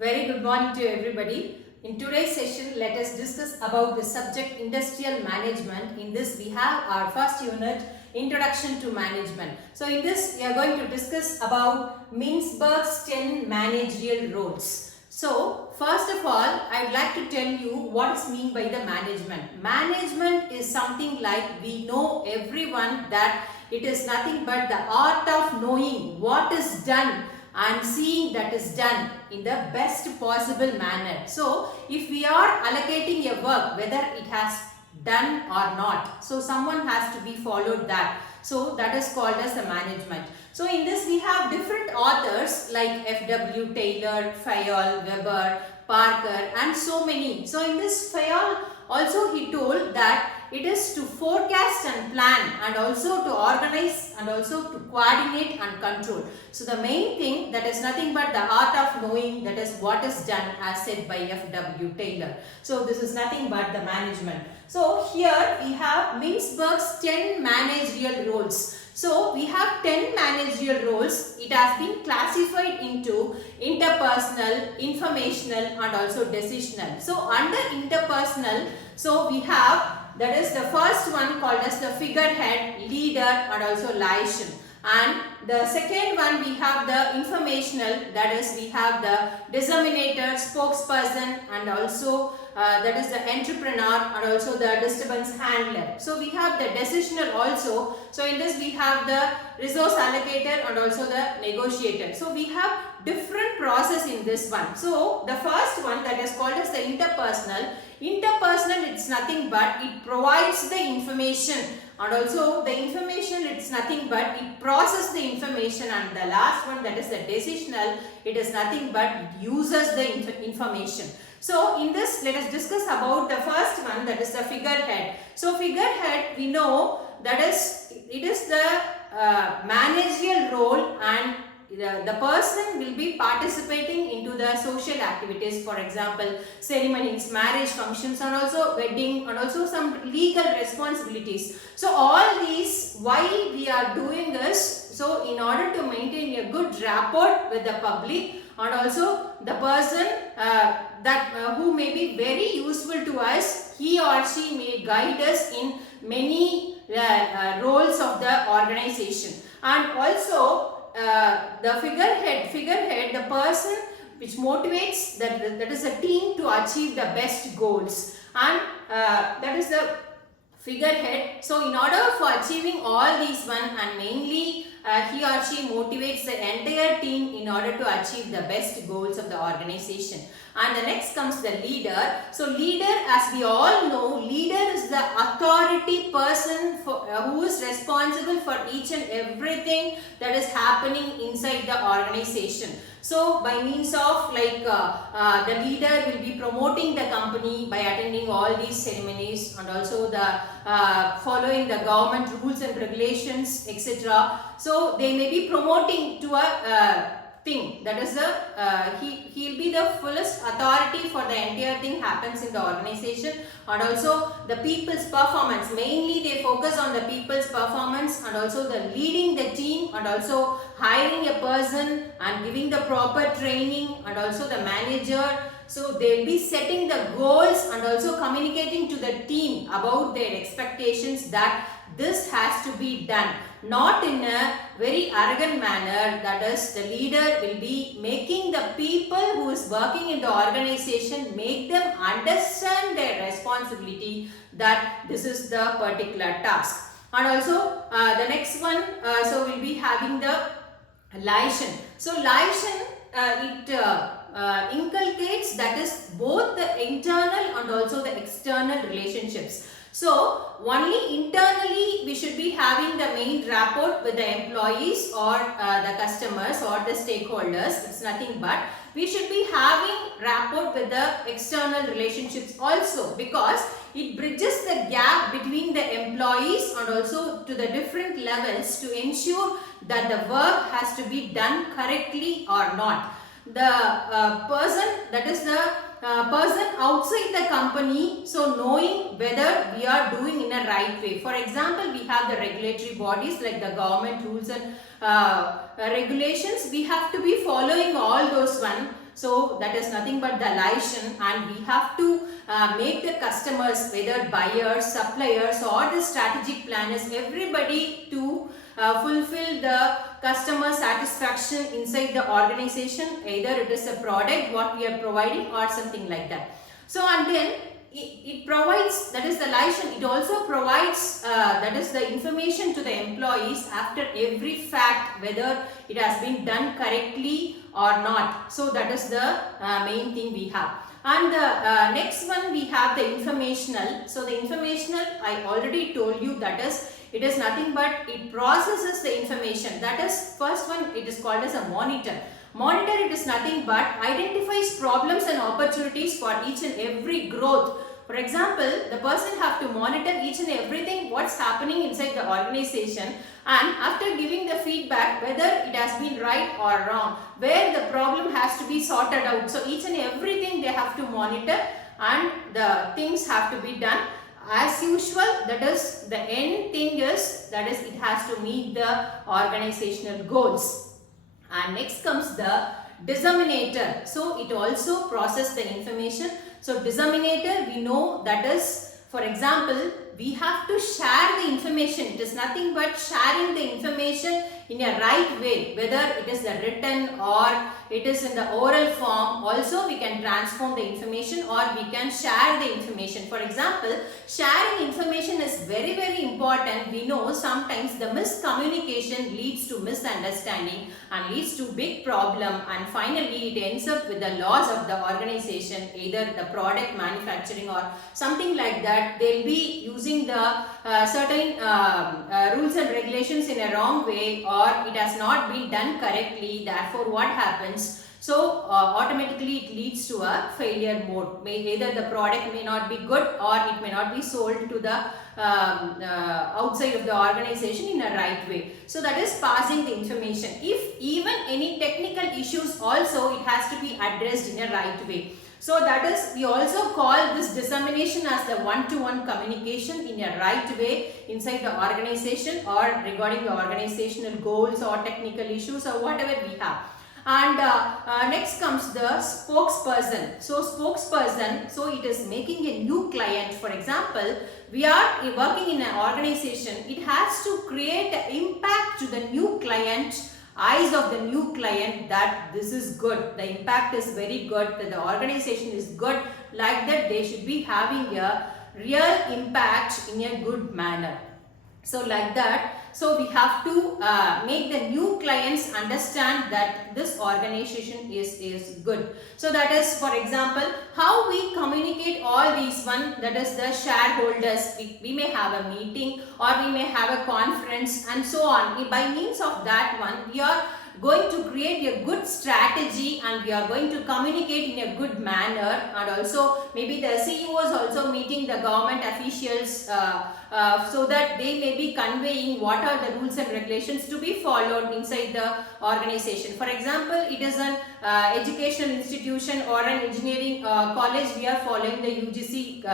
Very good morning to everybody. In today's session, let us discuss about the subject industrial management. In this, we have our first unit, Introduction to Management. So, in this, we are going to discuss about Mintzberg's 10 managerial roles. So, first of all, I would like to tell you what is meant by the management. Management is something like we know everyone that it is nothing but the art of knowing what is done and seeing that is done in the best possible manner. So, if we are allocating a work, whether it has done or not, so someone has to be followed that. So, that is called as the management. So, in this we have different authors like F.W. Taylor, Fayol, Weber, Parker and so many. So, in this Fayol also he told that it is to forecast and plan and also to organize and also to coordinate and control. So, the main thing that is nothing but the art of knowing, that is what is done as said by F.W. Taylor. So, this is nothing but the management. So, here we have Mintzberg's 10 managerial roles. So, we have 10 managerial roles. It has been classified into interpersonal, informational and also decisional. So, under interpersonal, so we have, that is the first one called as the figurehead, leader and also liaison. And the second one we have the informational, that is we have the disseminator, spokesperson and also that is the entrepreneur and also the disturbance handler. So we have the decisional also. So in this we have the resource allocator and also the negotiator. So we have different process in this one. So the first one, that is called as the interpersonal. Interpersonal, it's nothing but it provides the information and also the information, it's nothing but it processes the information, and the last one, that is the decisional, it is nothing but it uses the information. So in this, let us discuss about the first one, that is the figurehead. So figurehead, we know that is, it is the managerial role, and the person will be participating into the social activities, for example ceremonies, marriage functions and also wedding and also some legal responsibilities. So all these, why we are doing this? So in order to maintain a good rapport with the public and also the person who may be very useful to us, he or she may guide us in many roles of the organization. And also the figurehead, the person which motivates that is a team to achieve the best goals, and that is the figurehead. So in order for achieving all these one, and mainly he or she motivates the entire team in order to achieve the best goals of the organization. And the next comes the leader. So leader, as we all know, leader is the authority person who is responsible for each and everything that is happening inside the organization. So by means of like the leader will be promoting the company by attending all these ceremonies and also the following the government rules and regulations, etc. So they may be promoting to a thing, that is the he'll be the fullest authority for the entire thing happens in the organization. And also the people's performance, mainly they focus on the people's performance and also the leading the team and also hiring a person and giving the proper training and also the manager. So they will be setting the goals and also communicating to the team about their expectations that this has to be done, not in a very arrogant manner. That is, the leader will be making the people who is working in the organization, make them understand their responsibility that this is the particular task. And also the next one, so we'll be having the liaison. So liaison, it inculcates, that is both the internal and also the external relationships. So only internally we should be having the main rapport with the employees or the customers or the stakeholders. It's nothing but we should be having rapport with the external relationships also, because it bridges the gap between the employees and also to the different levels to ensure that the work has to be done correctly or not. The person, that is the person outside the company, so knowing whether we are doing in a right way. For example, we have the regulatory bodies like the government rules and regulations. We have to be following all those one. So that is nothing but the liaison, and we have to make the customers, whether buyers, suppliers or the strategic planners, everybody to fulfill the customer satisfaction inside the organization. Either it is a product what we are providing or something like that. So and then it provides, that is the liaison, it also provides that is the information to the employees after every fact whether it has been done correctly or not. So that is the main thing we have. And the next one we have the informational. So the informational, I already told you, that is, it is nothing but it processes the information. That is, first one, it is called as a monitor. Monitor, it is nothing but identifies problems and opportunities for each and every growth. For example, the person have to monitor each and everything what's happening inside the organization, and after giving the feedback whether it has been right or wrong, where the problem has to be sorted out. So each and everything they have to monitor, and the things have to be done as usual. That is, the end thing is, that is, it has to meet the organizational goals. And next comes the disseminator. So it also processes the information. So disseminator, we know, that is, for example, we have to share the information. It is nothing but sharing the information in a right way, whether it is the written or it is in the oral form. Also we can transform the information or we can share the information. For example, sharing information is very, very important. We know sometimes the miscommunication leads to misunderstanding and leads to big problem, and finally it ends up with the loss of the organization, either the product manufacturing or something like that. They'll be using the certain rules and regulations in a wrong way, or it has not been done correctly. Therefore what happens? So automatically it leads to a failure mode. Either the product may not be good or it may not be sold to the outside of the organization in a right way. So that is passing the information. If even any technical issues also, it has to be addressed in a right way. So that is, we also call this dissemination as the one-to-one communication in a right way inside the organization or regarding the organizational goals or technical issues or whatever we have. And next comes the spokesperson. So spokesperson, so it is making a new client. For example, we are working in an organization, it has to create an impact to the new client, eyes of the new client, that this is good, the impact is very good, that the organization is good, like that they should be having a real impact in a good manner. So like that, so we have to make the new clients understand that this organization is good. So that is, for example, how we communicate all these one, that is the shareholders. We may have a meeting or we may have a conference and so on. By means of that one, we are going to create a good strategy and we are going to communicate in a good manner, and also maybe the CEOs also meeting the government officials so that they may be conveying what are the rules and regulations to be followed inside the organization. For example, it is an educational institution or an engineering college, we are following the UGC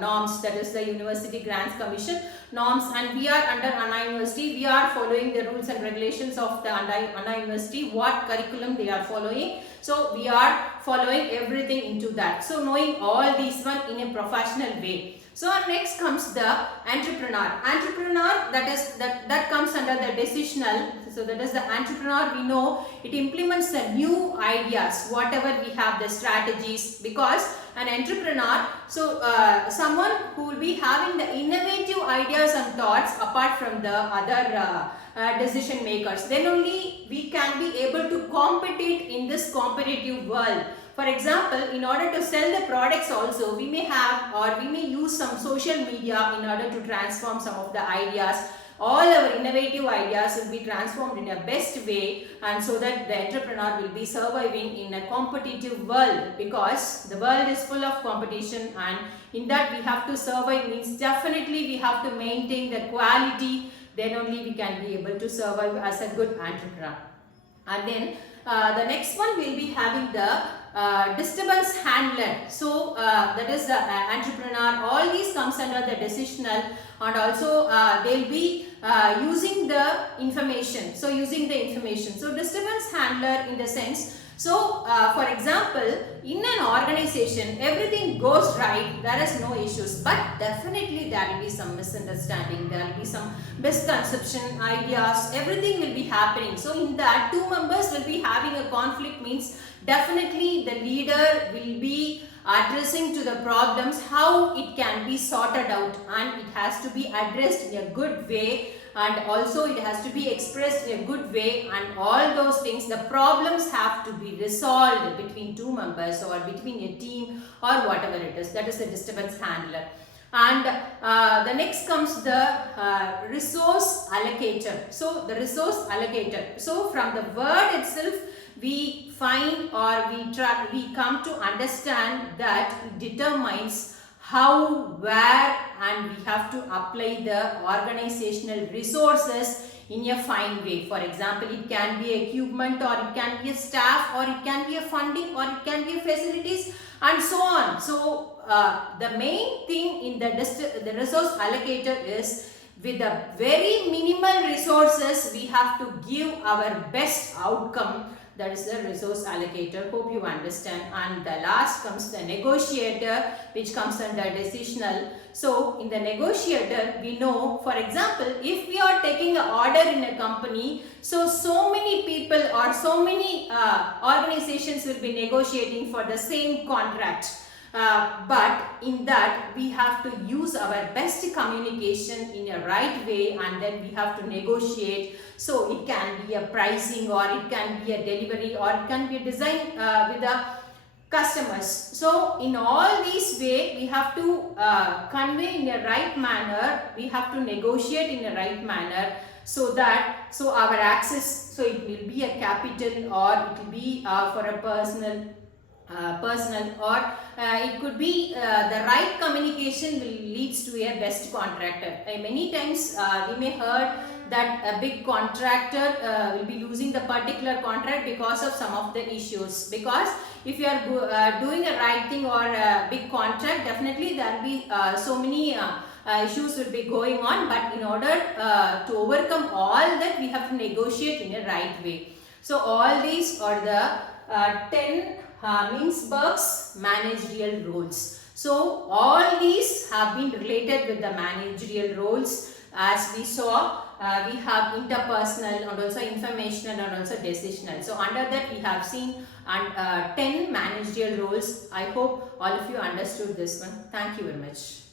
norms, that is the University Grants Commission norms, and we are under Anna University, we are following the rules and regulations of the Anna University, what curriculum they are following. So we are following everything into that. So knowing all these one in a professional way. So next comes the entrepreneur. Entrepreneur, that comes under the decisional. So that is the entrepreneur, we know it implements the new ideas, whatever we have the strategies, because an entrepreneur, so someone who will be having the innovative ideas and thoughts apart from the other decision makers. Then only we can be able to compete in this competitive world. For example, in order to sell the products also, we may have or we may use some social media in order to transform some of the ideas. All our innovative ideas will be transformed in a best way, and so that the entrepreneur will be surviving in a competitive world, because the world is full of competition, and in that we have to survive. Means definitely we have to maintain the quality, then only we can be able to survive as a good entrepreneur. And then the next one will be having the disturbance handler. So that is the entrepreneur. All these comes under the decisional, and also they'll be using the information. So using the information. So disturbance handler in the sense, So, for example, in an organization, everything goes right, there is no issues, but definitely there will be some misunderstanding, there will be some misconception, ideas, everything will be happening. So, in that, two members will be having a conflict, means definitely the leader will be addressing to the problems, how it can be sorted out, and it has to be addressed in a good way, and also it has to be expressed in a good way, and all those things, the problems have to be resolved between two members or between a team or whatever it is. That is the disturbance handler. And the next comes the resource allocator. So the resource allocator, so from the word itself we find, or we come to understand that it determines how, where, and we have to apply the organizational resources in a fine way. For example, it can be equipment, or it can be a staff, or it can be a funding, or it can be a facilities, and so on. So the main thing in the resource allocator is, with the very minimal resources we have to give our best outcome. That is the resource allocator. Hope you understand. And the last comes the negotiator, which comes under decisional. So in the negotiator, we know, for example, if we are taking an order in a company, so many people or so many organizations will be negotiating for the same contract. But in that we have to use our best communication in a right way, and then we have to negotiate. So it can be a pricing, or it can be a delivery, or it can be a design with the customers. So in all these way we have to convey in a right manner, we have to negotiate in a right manner, so that our access, so it will be a capital, or it will be for a personal, or it could be the right communication will leads to a best contractor. Many times we may heard that a big contractor will be losing the particular contract because of some of the issues. Because if you are doing a right thing or a big contract, definitely there will be so many issues will be going on, but in order to overcome all that, we have to negotiate in a right way. So all these are the 10 Mintzberg's managerial roles. So all these have been related with the managerial roles. As we saw, we have interpersonal, and also informational, and also decisional. So under that we have seen 10 managerial roles. I hope all of you understood this one. Thank you very much.